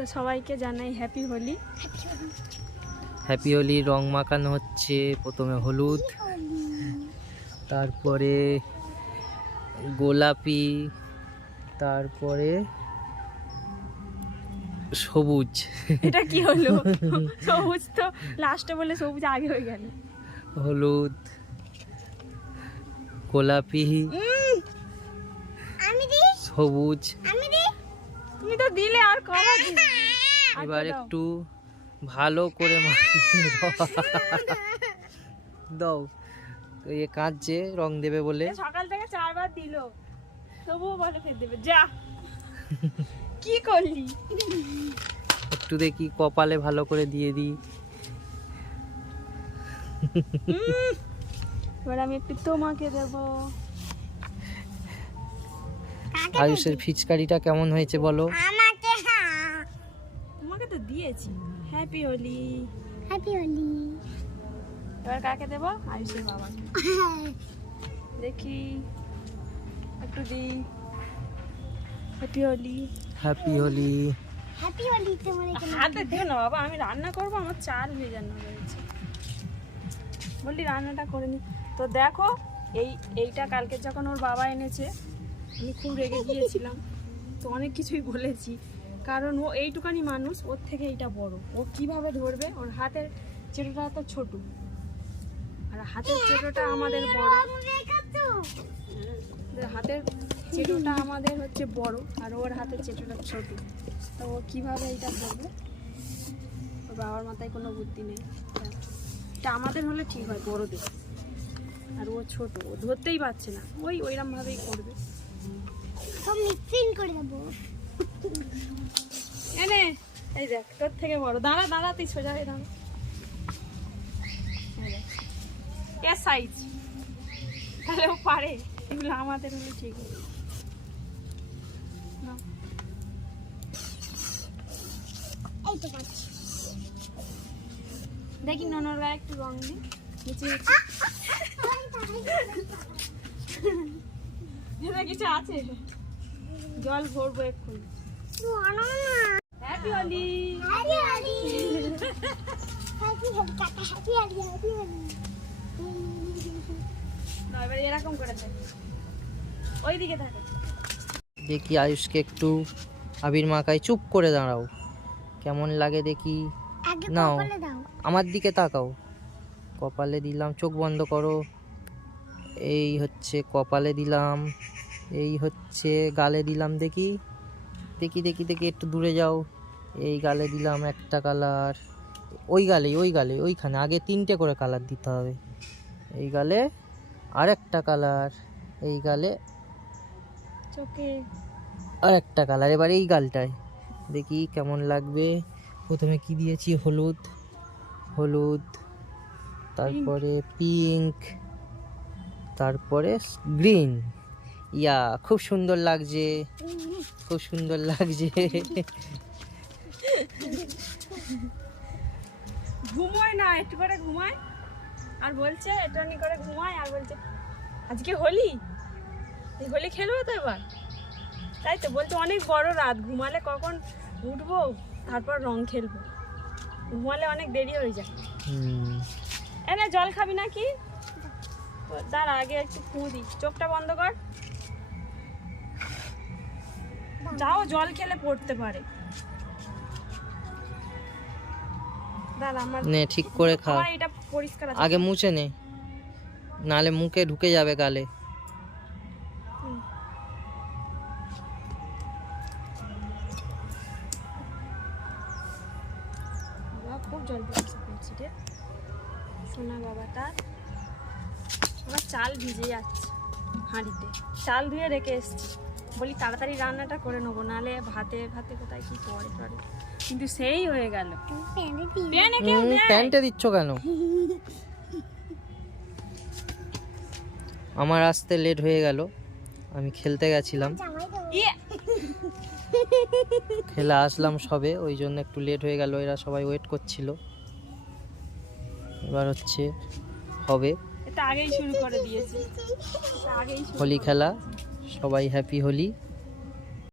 তো সবাইকে জানাই হ্যাপি হোলি হ্যাপি হোলি রং মাখানো হচ্ছে প্রথমে হলুদ তারপরে গোলাপি তারপরে সবুজ। এটা কি হলো? সবুজ তো লাস্টে বলে সবুজ আগে হয়ে গেল। হলুদ গোলাপি সবুজ। তুমি তো দিলে আর? আর এবার একটু ভালো করে মাখিয়ে দাও। দাও। তো এ কাঁদছে রং দেবে বলে। সকাল থেকে চারবার দিল। তবুও বলে ফের দেবে। যা। কি করলি? একটু দেখি কপালে ভালো করে দিয়ে দিই। এবার আমি একটু তোমাকে দেব। আয়ুষের ফিচকারিটা কেমন হয়েছে বলো? তোমাকে তো দিয়েছি। হ্যাপি হোলি হ্যাপি হোলি এবার কাকে দেব? আয়ুষের বাবাকে। দেখি। একটু দি। Happy Holi happy Holi happy Holi তোমার এখানে হাতে দিও না বাবা আমি রান্না করব আমার চাল ভেজানো রয়েছে। বললি রান্নাটা করে নি। তো দেখো এই এইটা কালকে যখন ওর বাবা এনেছে আমি খুব রেগে গিয়েছিলাম। তো অনেক কিছুই বলেছি। কারণ ও এইটুকানি মানুষ, ওর থেকে এইটা বড়। ও কীভাবে ধরবে? ওর হাতের চেটোটা তো ছোট। আর হাতের চেটোটা আমাদের বড়। হাতের চেটোটা আমাদের হচ্ছে বড়, আর ওর হাতের চেটোটা ছোট। তো ও কীভাবে এটা ধরবে? ওর বাবার মাথায় কোনো বুদ্ধি নেই। এটা আমাদের হলে ঠিক হয়, বড়দের। আর ও ছোট। ও ধরতেই পারছে না। ওই ওইরকম ভাবেই করবে। সব মিক্সিং করে দেবো এনে এই দেখ তোর থেকে বড়। দাঁড়া দাঁড়া তুই সোজা হয়ে দাঁড়া। এ সাইজ তাহলে ও পারে। এগুলো আমাদের হলে ঠিক। হবে এই তো পাচ্ছি। দেখি ননর গায়ে একটু রং দিই। নিচে নিচে কিছু আছে? জল ভরবো এক্ষুনি। Happy Holi happy Holi happy Holi কাকা হ্যাপি হোলি হ্যাপি হোলি না এরকম করে থাকে ওই থাকে দেখি আয়ুষকে একটু আবির মাখাই চুপ করে দাঁড়াও। কেমন লাগে দেখি? নাও। আমার দিকে তাকাও। কপালে দিলাম চোখ বন্ধ করো। এই হচ্ছে কপালে দিলাম। এই হচ্ছে গালে দিলাম দেখি। দেখি দেখি দেখি একটু দূরে যাও। এই গালে দিলাম একটা কালার ওই গালে ওই গালে ওইখানে। আগে তিনটে করে কালার দিতে হবে। এই গালে আর একটা কালার এই গালে চোখে। আর একটা কালার এবার এই গালটায়। দেখি কেমন লাগবে। প্রথমে কি দিয়েছি? হলুদ। হলুদ। তারপরে পিঙ্ক তারপরে গ্রিন ইয়া খুব সুন্দর লাগছে। খুব সুন্দর লাগছে। ঘুমোয় না একটু করে ঘুমায়। আর বলছে এটনি করে ঘুমায় আর বলছে আজকে হোলি? এই হোলি খেলব তো এবার? তাই তো বলছে অনেক বড় রাত ঘুমালে কখন উঠবো? তারপর রং খেলব। ঘুমালে অনেক দেরি হয়ে যায়। এনে জল খাবি নাকি? তার আগে একটু ফুঁ দিই চোখটা বন্ধ কর। যাও জল খেলে পড়তে পারে। নে ঠিক করে খা। এটা পরিষ্কার আগে মুছে নে। নালে মুখে ঢুকে যাবে গালে। খুব জল পড়ছে পড়ছে রে। সোনা বাবাটা। আমার চাল ভিজে যাচ্ছে হাঁড়িতে। চাল ধুয়ে রেখে এসছি। বলি তাড়াতাড়ি রান্নাটা করে নেব নালে ভাতে ভাতে কোথায় কি পড়ে পড়ে কিন্তু সেই হয়ে গেল? প্যান্টে দিচ্ছ কেন? আমার আসতে লেট হয়ে গেল। আমি খেলতে গেছিলাম। ইয়ে। খেলে আসলাম সবে ওই জন্য একটু লেট হয়ে গেল এরা সবাই ওয়েট করছিল। এবার হচ্ছে হবে। এটা আগেই শুরু করে দিয়েছি। এটা আগেই শুরু হোলি খেলা। সবাই হ্যাপি হোলি।